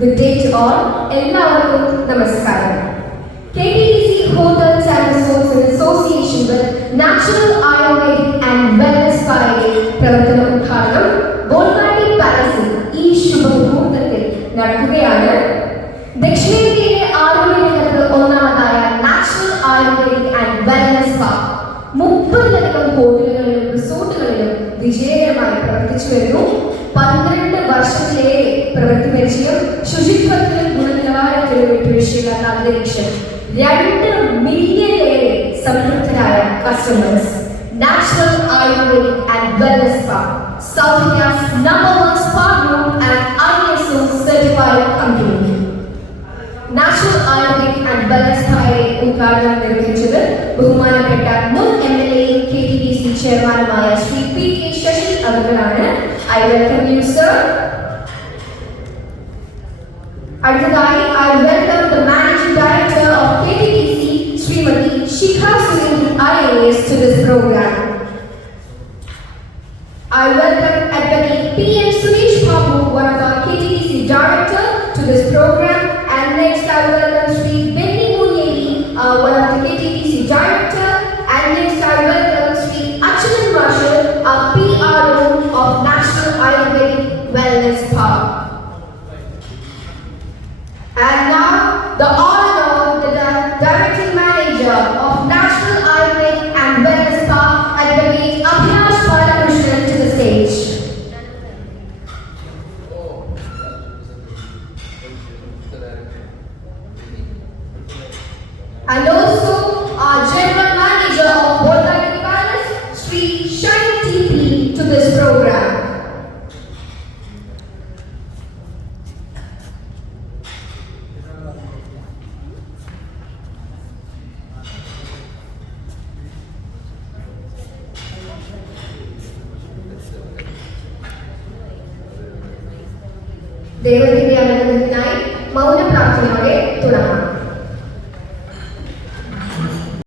Good day to all. എല്ലാവർക്കും നമസ്കാരം. KTDC Hotels and Resorts in association with Natural Ayurvedic and Wellness Spa-യുടെ പ്രവർത്തന ഉദ്ഘാടനം ബോൾഗാട്ടി പാലസിൽ ഈ ശുഭമുഹൂർത്തത്തിൽ നടക്കുകയാണ്. ദക്ഷിണേന്ത്യയിലെ ആരോഗ്യരംഗത്ത് ഒന്നാമതായ natural Ayurvedic and wellness spa 30ലധികം ഹോട്ടലുകളിലും റിസോർട്ടുകളിലും വിജയകരമായി പ്രവർത്തിച്ചു വരുന്നു. 12 വർഷത്തിലേറെ പ്രവൃത്തി പരിചയം, ശുചിത്വത്തിലും ഗുണനിലവാരത്തിലും വിട്ടുവീഴ്ചയുള്ള അന്തരീക്ഷം, 2 മില്യണിലേറെ സംതൃപ്തരായ customers. Natural Ayurvedic and wellness spa, south India's #1 spa group and ISO certified company. Natural Ayurvedic and wellness സ്പായുടെ ഉദ്ഘാടനം നിർവഹിച്ചത് ബഹുമാനപ്പെട്ട മുൻ MLA KTDC ചെയർമാനുമായ ശ്രീ P.K. ശശി അവர்களാണ്. I welcome you, sir. അടുത്തതായി I welcome the Managing Director of KTDC, Srimati Shikha Surendra IAS, to this program. I welcome Advocate P.M. Suresh Babu, one of our KTDC Director, to this program. And next I welcome Sri Benny Muneri, one of the KTDC Director. And next I welcome Sri Achulan Marshall, our PRO of National Ayurvedic Wellness Spa. And now the honor of the Directing Manager of National Ayurvedic and Wellness Spa, Advocate Abhinash Balakrishnan, to the stage. And also our General Manager of Botanic Palace, Sri Shani TP, to this program. ദൈവത്തിന്റെ അനുഗ്രഹത്തിനായി മൗന പ്രാർത്ഥനയോടെ തുടങ്ങാം.